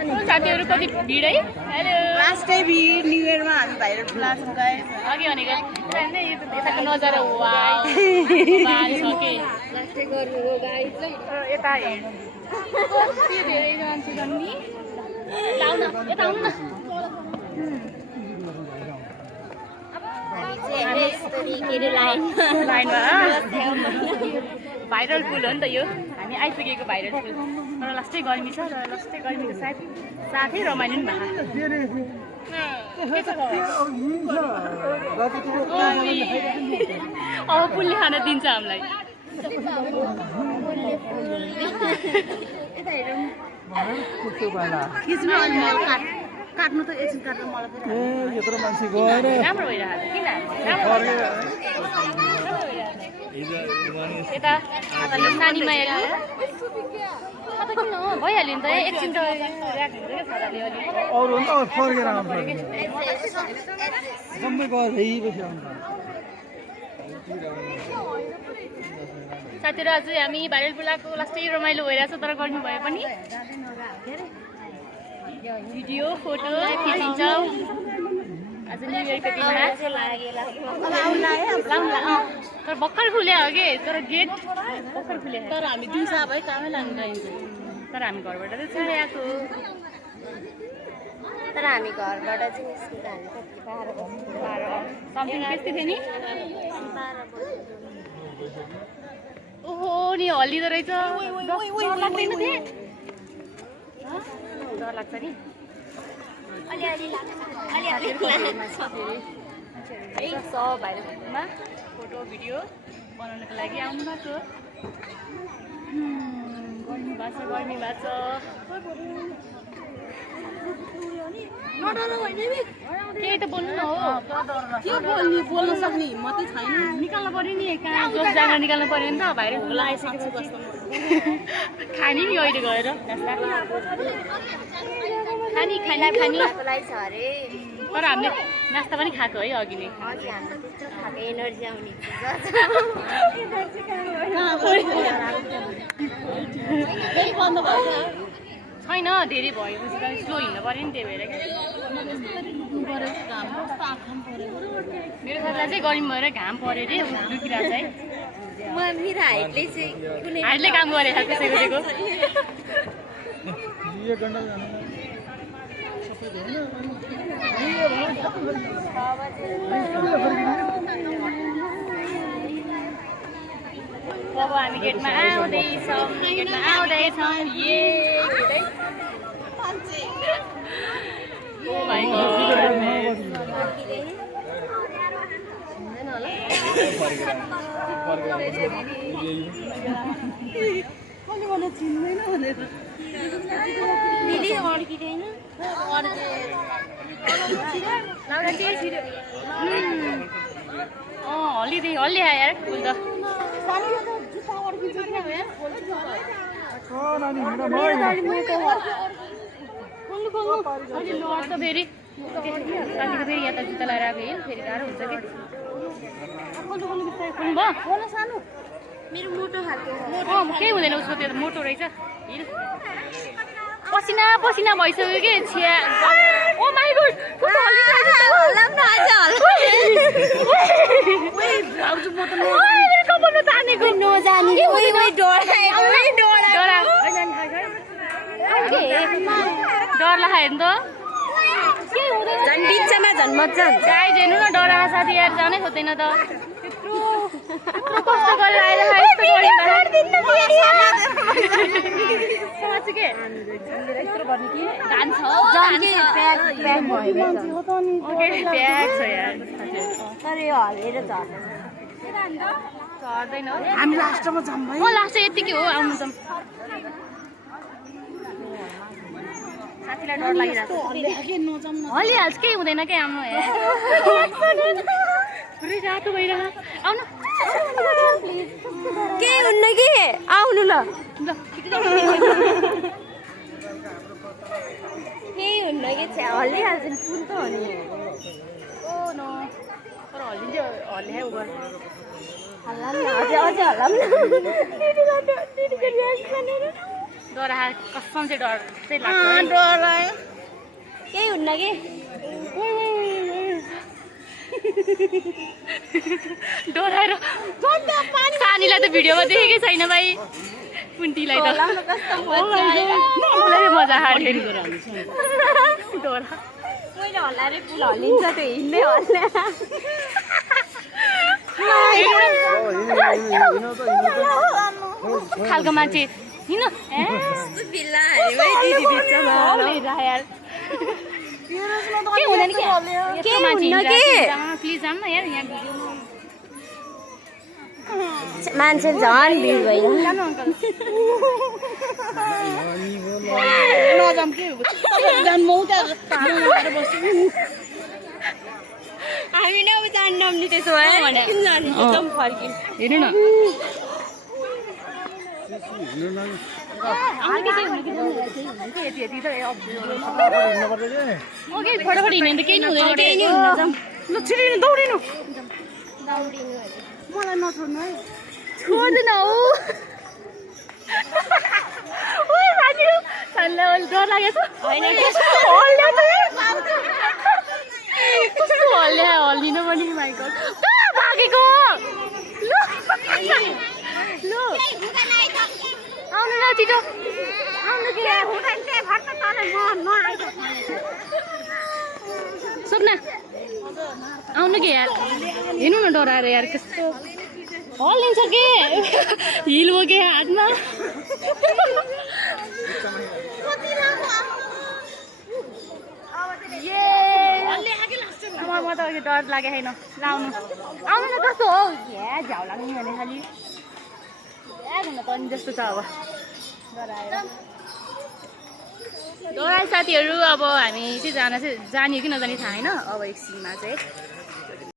साथीहरु कति भिड है हेलो लास्टै भिड न्यू इयरमा हामी भाइरल फ्लास गए अघि भनेको हैन यो त यताको नजारा वाउ बाल छ के लास्टै गर्नु हो गाइस यता हेर् कति धेरै मान्छे छन् नि लाउन यता आउनु न लाइनमा भाइरल फुल हो नि त यो हामी आइपुगेको भाइरल फुल तर लास्टै गर्मी छ र लास्टै गर्मीको साथै रमाइलो नि भएको अब फुलले खान दिन्छ हामीलाई काट्नु त एकछिन काट्नु मलाई यत्रो मान्छे गएर राम्रो भइरहेको किन यता नानी मायाको भइहाल्यो नि त एकछिन त अरू नि त फर्केर आउँछ जम्मै गएर साथीहरू आज हामी भाइरल फुलाको लास्टै रमाइलो भइरहेछ तर गर्नु भए पनि भिडियो फोटो खिचिन्छौँ आज न्यु इयरको दिनमा तर भर्खर खुल्या हो कि तर गेट भर्खर खुल्या तर हामी दिउँसो भए कामै लाग्नु पाइन्छ तर हामी घरबाट चाहिँ छिटै आएको तर हामी घरबाट चाहिँ निस्किँदा हामी कति 12 समथिङ त्यस्तै थियो नि ओहो नि हल्लिँदो रहेछ डर लाग्दैन थिए डर लाग्छ नि सब भाइरलमा फोटो भिडियो बनाउनको लागि आउनु भएको गर्मी भएको केही त बोल्नु न हो के बोल्न सक्ने हिम्मतै छैन निकाल्नु पर्यो नि कहाँ जोस जान निकाल्नु पर्यो नि त भाइरल होला आइसकेको छु कस्तो खानी नि अहिले गएर खानी छ अरे तर हामीले नास्ता पनि खाएको है अघि नै त्यस्तो खाएको एनर्जी आउने छैन धेरै भएपछि त स्लो हिँड्नु पर्यो नि त्यही भएर मेरो साथीलाई चाहिँ गर्मी भएर घाम पऱ्यो अरे दुखिरहेको छ है मेरो हाइटले चाहिँ हाइटले काम गरे कसैको अब हामी गेटमा आउँदैछौँ ओ माइ गॉड हल्ली यार फुल त फेरि यता जुत्ता लगाएर आएको फेरि गाह्रो हुन्छ कि मेरो मोटो खालको केही हुँदैन उसको त्यो मोटो रहेछ हिल पसिना भइसक्यो कि छिया ओ माइ गॉड डर लाग्यो नि त झन् बिचमा झन् मजा हुन्छ गाई जेनु न डरा साथी यार जानै खोज्दैन त कस्तो गरेर आइरहेको यस्तो गर्ने कि डान्स तर यो हलेर झर्दैन हामी लास्टमा जाऊँ भाइ लास्ट यतिकै हो आउनु त साथीलाई डर लागिरहेको हल्लिहाल्छ केही हुँदैन क्या आउनु रातो भइरह आउनु के हुन्न कि आउनु ल केही हुन्न कि हल्लिहाल्छ नि फुल त हो नि ओ नो तर हल्लिन्छ हल्ल्या उ गर्छ हल्ला नि अझै हल्ला डरा कसम चाहिँ डर चाहिँ लाग्छ है। डरायो केही हुन्न कि डराएर सानीलाई त भिडियोमा देखेकै छैन भाइ कुन्टीलाई त मलाई मजा हाल्यो डरा मैले हल्लाएर पुल हल्लिन्छ त्यो हिँड्दै हल्ला खालको मान्छे हिँड के हुँदैन के प्लिज जाऊँ न यार यहाँ भिडियोमा मान्छे झन् भिड भइरहेको जानु अङ्कल नजाम के जान्मौ त्यहाँ पाहाडमा गएर बस्छु हामी नै अब जान्नौँ नि त्यसो भए किन जानु एकदम फर्किन् हेर्नु न ओके फटाफट हिँड्यो भने त केही नि हुँदैन केही नि हुन्न जाउँ ल छिरिनु दौडिनु दौडिनु मलाई नछोड्नु है छोड्दैन हौ डर लागेको छ कस्तो हल्लिनु पनि माइक भागेको ल आउनु न छिटो आउनु के स्वप्ना आउनु के यार हेर्नु न डराएर यार कस्तो हल्लिन्छ के हिल हो के हातमा म त डर लाग्यो छैन लाउनु आउनु न कस्तो हो झ्या झ्याउ लाग्ने भने खालि हुन त अनि जस्तो छ अब डराएर साथीहरू अब हामी चाहिँ जाने कि नजाने थाहा होइन अब एकछिनमा चाहिँ